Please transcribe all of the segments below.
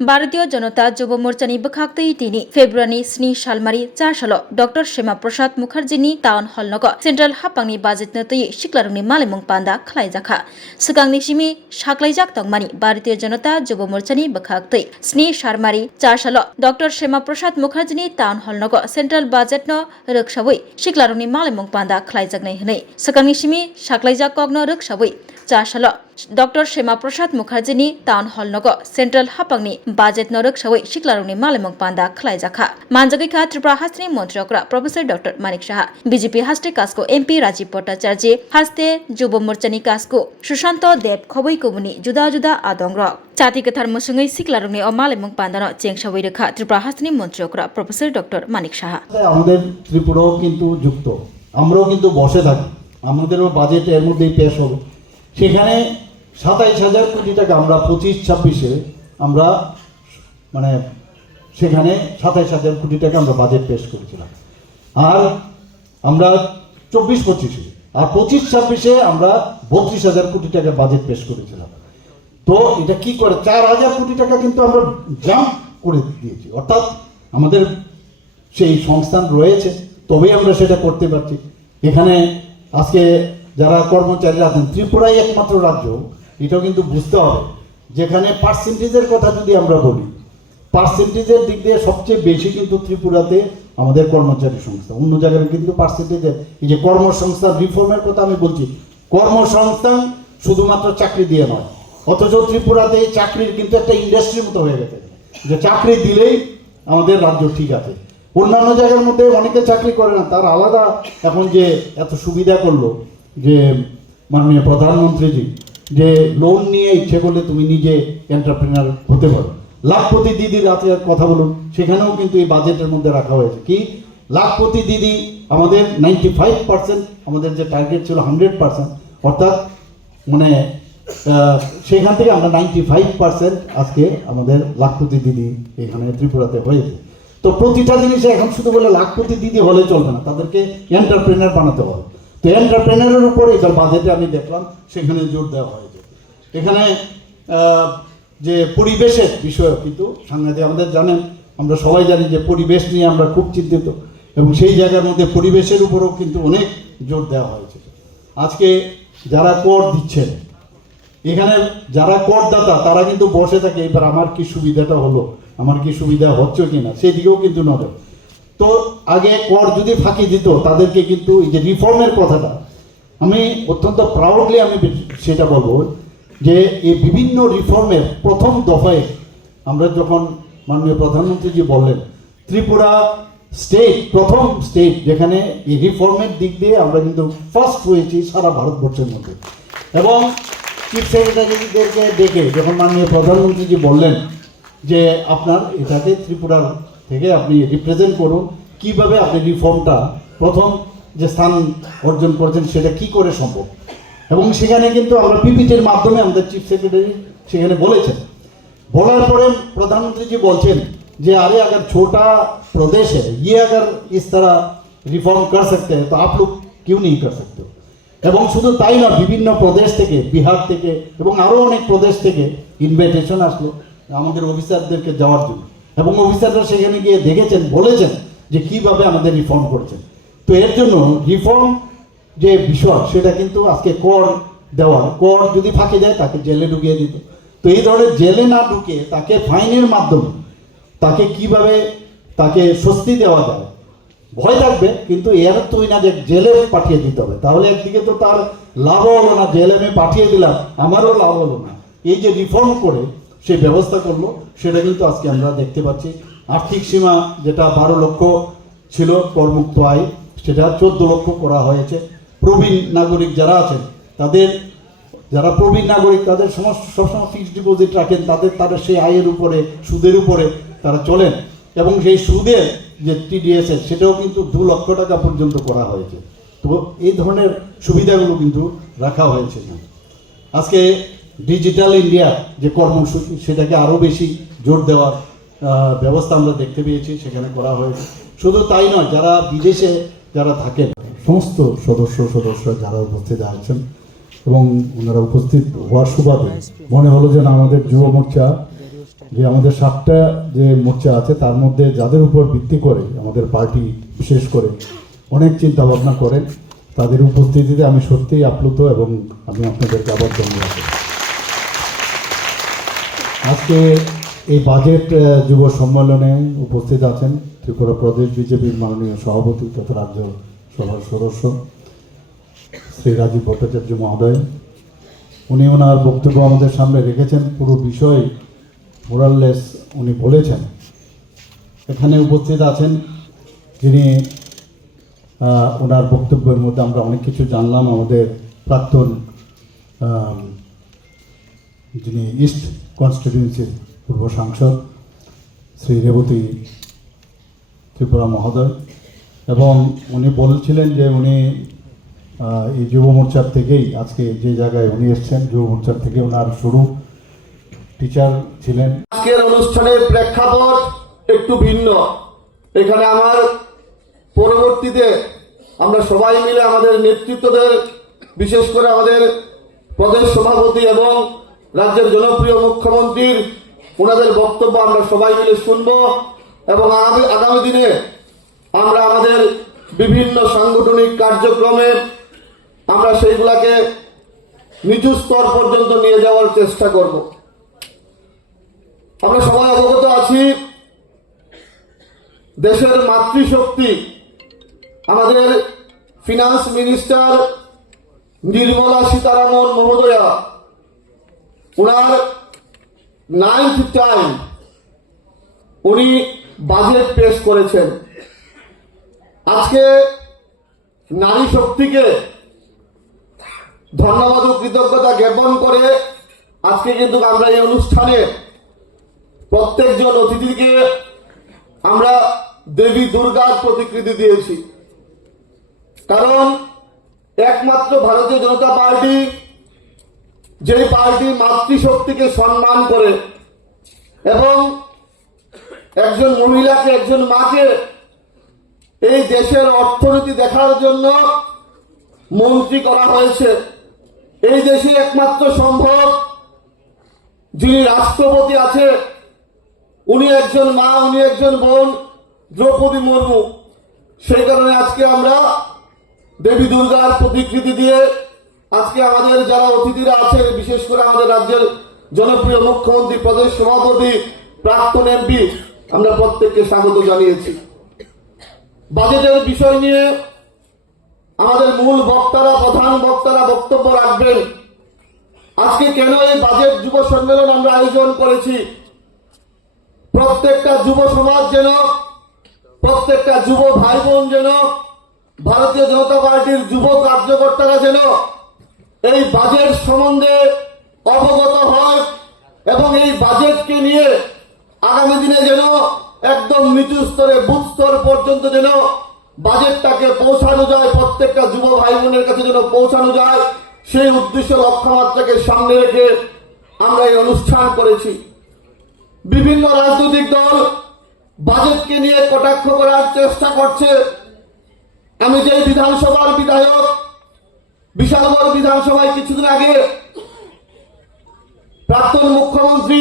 भारतीय जनता युव मोर्चानि बोखाक्तै दिनै फेब्रुवारि 7 सालमारि 4 साल डॉक्टर श्यामा प्रसाद मुखार्जीनि टाउन हल नग सेन्ट्रेल हापांनि बाजेटनो तै सिक्लारुंनि मालायमुं पान्दा खलायजाखा सिगांनि सिमि साख्लायजाक तंमानि भारतीय जनता युव मोर्चानि बोखाक्तै 7 सालमारि 4 साल डॉक्टर श्यामा प्रसाद मुखार्जीनि टाउन हल नग सेन्ट्रेल बाजेटनो रोखसावै सिक्लारुंनि मालायमुं पान्दा खलायजाकनाय हनै सिगांनि सिमि साख्लायजाक कगनो रोखसावै 4 साल डॉक्टर श्यामा प्रसाद मुखार्जीनि टाउन हल नग सेन्ट्रेल हापांनि बाजेट नरकसावै सिक्लारुंनि मालायमुं पान्दा खलायजाखा मानजागैखा त्रिपुरा हास्टनि मन्त्रियकरा professor doctor Manik Saha BJP हास्टे कास्को एमपी राजीव भट्टाचार्य हास्टे युव मोर्चानि कास्को सुशांत देव खबैकुबुनि जुदा जुदा आदंग जाति गोथार मुसुङै सिक्लारुंनि मालायमुं पान्दानो चेंसावै रेखा त्रिपुरा हास्टनि मन्त्रियकरा प्रोफेसर डॉक्टर मानिक साहा আমাদের ত্রিপুরাও কিন্তু যুক্ত আমরাও কিন্তু বসে থাকি আমাদেরও বাজেট এর মধ্যেই পেশ হবে সেখানে ২৭,০০০ কোটি টাকা আমরা ২৫-২৬-এ আমরা মানে সেখানে ২৭,০০০ কোটি টাকা আমরা বাজেট পেশ করেছিলাম আর আমরা ২৪-২৫-এ আর ২৫-২৬-এ আমরা ৩২,০০০ কোটি টাকা বাজেট পেশ করেছিলাম তো এটা কি করে ৪,০০০ কোটি টাকা কিন্তু আমরা জাম্প করে দিয়েছি অর্থাৎ আমাদের সেই সংস্থান রয়েছে তবেই আমরা সেটা করতে পারছি এখানে আজকে যারা কর্মচারীরা আছেন ত্রিপুরাই একমাত্র রাজ্য এটাও কিন্তু বুঝতে হবে যেখানে পার্সেন্টেজের কথা যদি আমরা বলি পার্সেন্টেজের দিক দিয়ে সবচেয়ে বেশি কিন্তু ত্রিপুরাতে আমাদের কর্মচারী সংস্থা অন্য জায়গায় কিন্তু পার্সেন্টেজের এই যে কর্মসংস্থান রিফর্মের কথা আমি বলছি কর্মসংস্থান শুধুমাত্র চাকরি দিয়ে নয় অথচ ত্রিপুরাতে চাকরির কিন্তু একটা ইন্ডাস্ট্রির মতো হয়ে গেছে যে চাকরি দিলেই আমাদের রাজ্য ঠিক আছে অন্যান্য জায়গার মধ্যে অনেকে চাকরি করে না তার আলাদা এখন যে এত সুবিধা করলো যে মাননীয় প্রধানমন্ত্রীজি যে লোন নিয়ে ইচ্ছে করলে তুমি নিজে এন্টারপ্রেনার হতে পারো লাখপতি দিদির রাতে কথা বলুন সেখানেও কিন্তু এই বাজেটের মধ্যে রাখা হয়েছে কি লাখপতি দিদি আমাদের 95% আমাদের যে টার্গেট ছিল 100% অর্থাৎ মানে সেখান থেকে আমরা 95% আজকে আমাদের লাখপতি দিদি এখানে ত্রিপুরাতে হয়েছে তো প্রতিটা জিনিসে এখন শুধু বলে লাখপতি দিদি হলে চলবে না তাদেরকে এন্টারপ্রেনার বানাতে হবে তো এন্টারপ্রেনারের উপরে এটার বাজেটে আমি দেখলাম সেখানে জোর দেওয়া হয়েছে এখানে যে পরিবেশের বিষয় কিন্তু সাংঘাতিক আমাদের জানেন আমরা সবাই জানি যে পরিবেশ নিয়ে আমরা খুব চিন্তিত এবং সেই জায়গার মধ্যে পরিবেশের উপরেও কিন্তু অনেক জোর দেওয়া হয়েছে আজকে যারা কর দিচ্ছেন এখানে যারা করদাতা তারা কিন্তু বসে থাকে এবার আমার কি সুবিধাটা হলো আমার কি সুবিধা হচ্ছে কিনা সেই দিকেও কিন্তু নজর তো আগে কর যদি ফাঁকি দিত তাদেরকে কিন্তু এই যে রিফর্মের কথাটা আমি অত্যন্ত প্রাউডলি আমি সেটা বলবো যে এই বিভিন্ন রিফর্মের প্রথম দফায় আমরা যখন মাননীয় প্রধানমন্ত্রীজি বললেন ত্রিপুরা স্টেট প্রথম স্টেট যেখানে এই রিফর্মের দিক দিয়ে আমরা কিন্তু ফার্স্ট হয়েছি সারা ভারতবর্ষের মধ্যে এবং চিফ সেক্রেটারিদেরকে ডেকে যখন মাননীয় প্রধানমন্ত্রীজি বললেন যে আপনার এটাকে ত্রিপুরার থেকে আপনি রিপ্রেজেন্ট করুন কিভাবে আপনি রিফর্মটা প্রথম যে স্থান অর্জন করেছেন সেটা কি করে সম্ভব এবং সেখানে কিন্তু আমরা পিপিটির মাধ্যমে আমাদের চিফ সেক্রেটারি সেখানে বলেছেন বলার পরে প্রধানমন্ত্রী বলছেন যে আরে अगर छोटा प्रदेश है ये अगर इस तरह रिफॉर्म कर सकते हैं तो आप लोग क्यों नहीं कर सकते এবং শুধু তাই না বিভিন্ন প্রদেশ থেকে বিহার থেকে এবং আরও অনেক প্রদেশ থেকে ইনভাইটেশন আসলো আমাদের অফিসারদেরকে যাওয়ার জন্য এবং অফিসাররা সেখানে গিয়ে দেখেছেন বলেছেন যে কিভাবে আমাদের রিফর্ম করেছেন তো এর জন্য রিফর্ম যে বিষয় সেটা কিন্তু আজকে কর দেওয়া কর যদি ফাঁকি দেয় তাকে জেলে ঢুকিয়ে দিত তো এই ধরনের জেলে না ঢুকিয়ে তাকে ফাইনের মাধ্যমে তাকে কিভাবে তাকে স্বস্তি দেওয়া যায় ভয় থাকবে কিন্তু এর তুই না যে জেলে পাঠিয়ে দিতে হবে তাহলে একদিকে তো তার লাভ হলো না জেলে আমি পাঠিয়ে দিলাম আমারও লাভ হলো না এই যে রিফর্ম করে সেই ব্যবস্থা করলো সেটা কিন্তু আজকে আমরা দেখতে পাচ্ছি আর্থিক সীমা যেটা ১২ লক্ষ ছিল করমুক্ত আয় সেটা ১৪ লক্ষ করা হয়েছে প্রবীণ নাগরিক যারা আছেন তাদের যারা প্রবীণ নাগরিক তাদের সবসময় ফিক্সড ডিপোজিট রাখেন তাদের সেই আয়ের উপরে সুদের উপরে তারা চলেন এবং সেই সুদের যে টিডিএস সেটাও কিন্তু ২ লক্ষ টাকা পর্যন্ত করা হয়েছে তো এই ধরনের সুবিধাগুলো কিন্তু রাখা হয়েছে আজকে ডিজিটাল ইন্ডিয়া যে কর্মসূচি সেটাকে আরও বেশি জোর দেওয়ার ব্যবস্থা আমরা দেখতে পেয়েছি সেখানে করা হয়েছে শুধু তাই নয় যারা বিদেশে যারা থাকেন সমস্ত সদস্য যারা উপস্থিত আছেন এবং ওনারা উপস্থিত হওয়ার সুবাদে মনে হলো যে আমাদের যুব মোর্চা যে আমাদের 7টা যে মোর্চা আছে তার মধ্যে যাদের উপর ভিত্তি করে আমাদের পার্টি বিশেষ করে অনেক চিন্তা ভাবনা করেন, তাদের উপস্থিতিতে আমি সত্যিই আপ্লুত এবং আমি আপনাদেরকে আবার ধন্যবাদ দেব। আজকে এই বাজেট যুব সম্মেলনে উপস্থিত আছেন ত্রিপুরা প্রদেশ বিজেপির মাননীয় সভাপতি তথা রাজ্য সভার সদস্য শ্রী রাজীব ভট্টাচার্য মহোদয়। উনি ওনার বক্তব্য আমাদের সামনে রেখেছেন, পুরো বিষয় মোরাললেস উনি বলেছেন। এখানে উপস্থিত আছেন যিনি ওনার বক্তব্যের মধ্যে আমরা অনেক কিছু জানলাম। আমাদের প্রাক্তন যিনি ইস্ট কনস্টিটিউয়েন্সির পূর্ব সাংসদ শ্রী রেবতী ত্রিপুরা মহোদয়, এবং উনি বলছিলেন যে উনি এই যুব মোর্চার থেকেই আজকে যে জায়গায় উনি এসছেন, যুব মোর্চার থেকে ওনার শুরু, টিচার ছিলেন। আজকের অনুষ্ঠানের প্রেক্ষাপট একটু ভিন্ন। এখানে আমার পরবর্তীতে আমরা সবাই মিলে আমাদের নেতৃত্বদের, বিশেষ করে আমাদের প্রদেশ সভাপতি এবং রাজ্যের জনপ্রিয় মুখ্যমন্ত্রীর ওনাদের বক্তব্য আমরা সবাই মিলে শুনব, এবং আগামী দিনে আমরা আমাদের বিভিন্ন সাংগঠনিক কার্যক্রমে আমরা সেইগুলাকে নিচু স্তর পর্যন্ত নিয়ে যাওয়ার চেষ্টা করব। আমরা সবাই অবগত আছি, দেশের মাতৃশক্তি আমাদের ফিনান্স মিনিস্টার নির্মলা সীতারামন মহোদয়া, ওনার 9th টাইম উনি বাজেট পেশ করেছেন। আজকে নারী শক্তিকে ধন্যবাদ ও কৃতজ্ঞতা জ্ঞাপন করে আজকে কিন্তু আমরা এই অনুষ্ঠানে প্রত্যেকজন অতিথিকে আমরা দেবী দুর্গার প্রতিকৃতি দিয়েছি। কারণ একমাত্র ভারতীয় জনতা পার্টি, যে পার্টি মাতৃশক্তিকে সম্মান করে এবং একজন মহিলাকে, একজন মাকে এই দেশের অর্থনীতি দেখার জন্য মন্ত্রী করা হয়েছে, এই দেশে একমাত্র সম্ভব যিনি রাষ্ট্রপতি আছে উনি একজন মা, উনি একজন বোন, দ্রৌপদী মুর্মু। সেই কারণে আজকে আমরা দেবী দুর্গার প্রতিকৃতি দিয়ে আজকে আমাদের যারা অতিথিরা আছেন, বিশেষ করে আমাদের রাজ্যের জনপ্রিয় মুখ্যমন্ত্রী, প্রদেশ সভাপতি, প্রাক্তন এমপি, আমরা প্রত্যেককে স্বাগত জানিয়েছি। বাজেটের বিষয় নিয়ে আমাদের মূল বক্তারা, প্রধান বক্তারা বক্তব্য রাখবেন। আজকে কেন এই বাজেট যুব সম্মেলন আমরা আয়োজন করেছি? প্রত্যেকটা যুব সমাজ যেন, প্রত্যেকটা যুব ভাই বোন যেন, ভারতীয় জনতা পার্টির যুব কার্যকর্তারা যেন এই বাজেট সম্বন্ধে অবগত হয় এবং এই বাজেটকে নিয়ে আগামী দিনে যেন একদম নিচু স্তরে, বুথ স্তর পর্যন্ত যেন বাজেটটাকে পৌঁছানো যায়, প্রত্যেকটা যুব ভাই বোনের কাছে যেন পৌঁছানো যায়, সেই উদ্দেশ্য লক্ষ্যমাত্রাকে সামনে রেখে আমরা এই অনুষ্ঠান করেছি। বিভিন্ন রাজনৈতিক দল বাজেটকে নিয়ে কটাক্ষ করার চেষ্টা করছে। আমি যে বিধানসভার বিধায়ক, বিশালগড় বিধানসভায় কিছুদিন আগে প্রাক্তন মুখ্যমন্ত্রী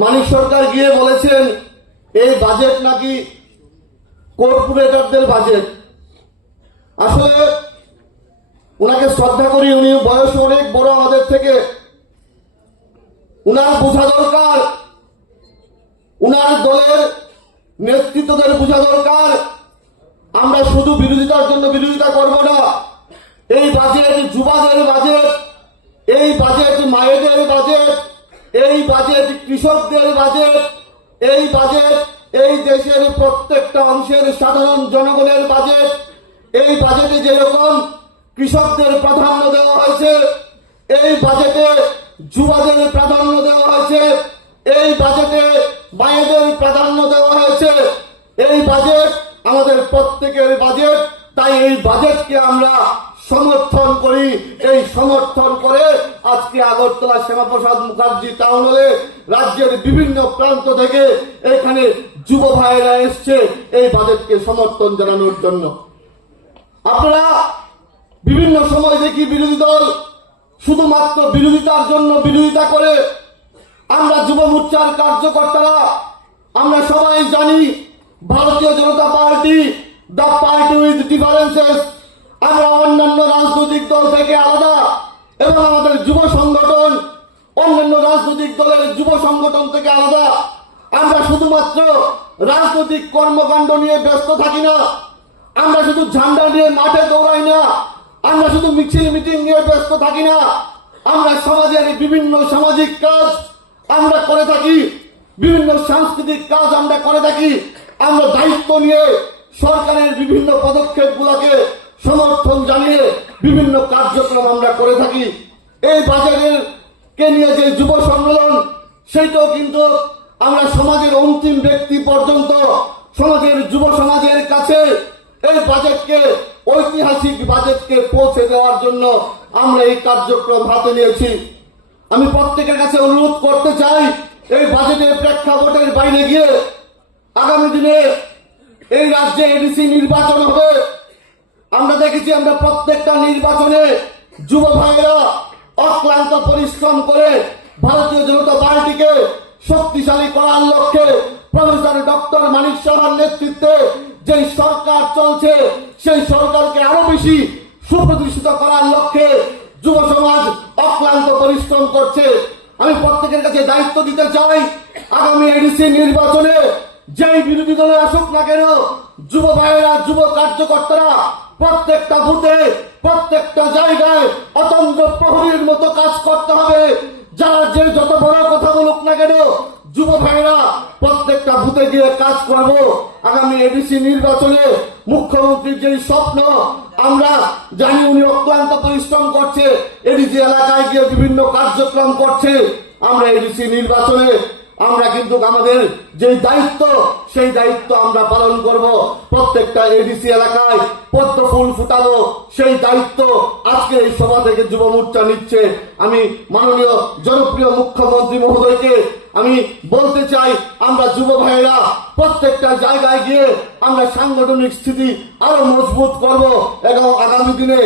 মানিক সরকার গিয়ে বলেছেন এই বাজেট নাকি কর্পোরেটরদের বাজেট। আসলে ওনাকে শ্রদ্ধা করি, উনি বয়স অনেক বড় আমাদের থেকে। উনার বোঝা দরকার, উনার দলের নেতৃত্বদের বোঝা দরকার আমরা শুধু বিরোধিতার জন্য বিরোধিতা করব না। এই বাজেট যুবাদের বাজেট, এই বাজেট মায়েদের বাজেট, এই বাজেট কৃষকদের বাজেট, এই বাজেট এই দেশের প্রত্যেকটা অংশের সাধারণ জনগণের বাজেট। এই বাজেটে যেরকম কৃষকদের প্রাধান্য দেওয়া হয়েছে, এই বাজেটে যুবাদের প্রাধান্য দেওয়া হয়েছে, এই বাজেটে মায়েদের প্রাধান্য দেওয়া হয়েছে। এই বাজেট আমাদের প্রত্যেকের বাজেট, তাই এই বাজেটকে আমরা সমর্থন করি। এই সমর্থন করে আজকে আগরতলা শ্যামাপ্রসাদ মুখার্জি টাউন হলে রাজ্যের বিভিন্ন প্রান্ত থেকে এখানে যুব ভাইয়েরা এসছে এই বাজেটকে সমর্থন জানানোর জন্য। আপনারা বিভিন্ন সময় দেখি বিরোধী দল শুধুমাত্র বিরোধিতার জন্য বিরোধিতা করে, আমরা যুব মোর্চার কার্যকর্তারা আমরা সবাই জানি Bharatiya Janata Party the party with differences, আমরা অন্যান্য রাজনৈতিক দল থেকে আলাদা এবং আমাদের যুব সংগঠন অন্যান্য রাজনৈতিক দলের যুব সংগঠন থেকে আলাদা। আমরা শুধুমাত্র রাজনৈতিক কর্মকাণ্ড নিয়ে ব্যস্ত থাকি না, আমরা শুধু ঝান্ডা নিয়ে মাঠে দৌড়াই না, আমরা শুধু মিছিল মিটিং নিয়ে ব্যস্ত থাকি না, আমরা সমাজের বিভিন্ন সামাজিক কাজ আমরা করে থাকি, বিভিন্ন সাংস্কৃতিক কাজ আমরা করে থাকি। আমরা দায়িত্ব নিয়ে সরকারের বিভিন্ন পদক্ষেপগুলোকে সমর্থন জানিয়ে বিভিন্ন কার্যক্রম আমরা করে থাকি। এই বাজারের কে নিয়ে যে যুব সম্মেলন, সেইটাও কিন্তু আমরা সমাজের অন্তিম ব্যক্তি পর্যন্ত সমাজের যুব সমাজের কাছে এই বাজেটকে, ঐতিহাসিক বাজেটকে পৌঁছে দেওয়ার জন্য আমরা এই কার্যক্রম হাতে নিয়েছি। আমি প্রত্যেকের কাছে অনুরোধ করতে চাই, এই বাজেটের প্রেক্ষাপটের বাইরে গিয়ে আগামী দিনে এই রাজ্যে এডিসি নির্বাচন হবে। আমরা দেখেছি আমরা প্রত্যেকটা নির্বাচনে যুব ভাইয়েরা অক্লান্ত পরিশ্রম করে ভারতীয় জনতা পার্টিকে শক্তিশালী করার লক্ষ্যে প্রফেসর ডক্টর মানিক সাহার নেতৃত্বে যে সরকার চলছে সেই সরকারকে আরো বেশি সুপ্রতিষ্ঠিত করার লক্ষ্যে যুব সমাজ অক্লান্ত পরিশ্রম করছে। আমি প্রত্যেকের কাছে দায়িত্ব দিতে চাই, আগামী এডিসি নির্বাচনে যেই বিরোধী দলে আসুক না কেন, যুব ভাইয়েরা, যুব কার্যকর্তারা প্রত্যেকটা বুথে, প্রত্যেকটা জায়গায় অতন্ত্র প্রহরীর মতো কাজ করতে হবে। যারা যে যত বড় কথা বলুক না কেন, যুব ভাইয়েরা প্রত্যেকটা বুথে গিয়ে কাজ করব। আগামী এডিসি নির্বাচনে মুখ্যমন্ত্রীর যে স্বপ্ন, আমরা জানি উনি অক্লান্ত পরিশ্রম করছে, এডিসি এলাকায় গিয়ে বিভিন্ন কার্যক্রম করছে। আমরা এডিসি নির্বাচনে আমরা কিন্তু আমাদের যে দায়িত্ব, সেই দায়িত্ব আমরা পালন করব। প্রত্যেকটা এডিসি এলাকায় পদ্ম ফুল ফুটাবো, সেই দায়িত্ব আজকে এই সভা থেকে যুব মোর্চা নিচ্ছে। আমি মাননীয় জনপ্রিয় মুখ্যমন্ত্রী মহোদয়কে আমি বলতে চাই, আমরা যুব ভাইয়েরা প্রত্যেকটা জায়গায় গিয়ে আমরা সাংগঠনিক স্থিতি আরো মজবুত করব এবং আগামী দিনে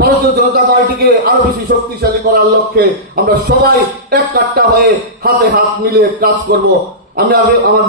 ভারতীয় জনতা পার্টিকে আরো বেশি শক্তিশালী করার লক্ষ্যে আমরা সবাই এক কাট্টা হয়ে হাতে হাত মিলিয়ে কাজ করব। আমি আমার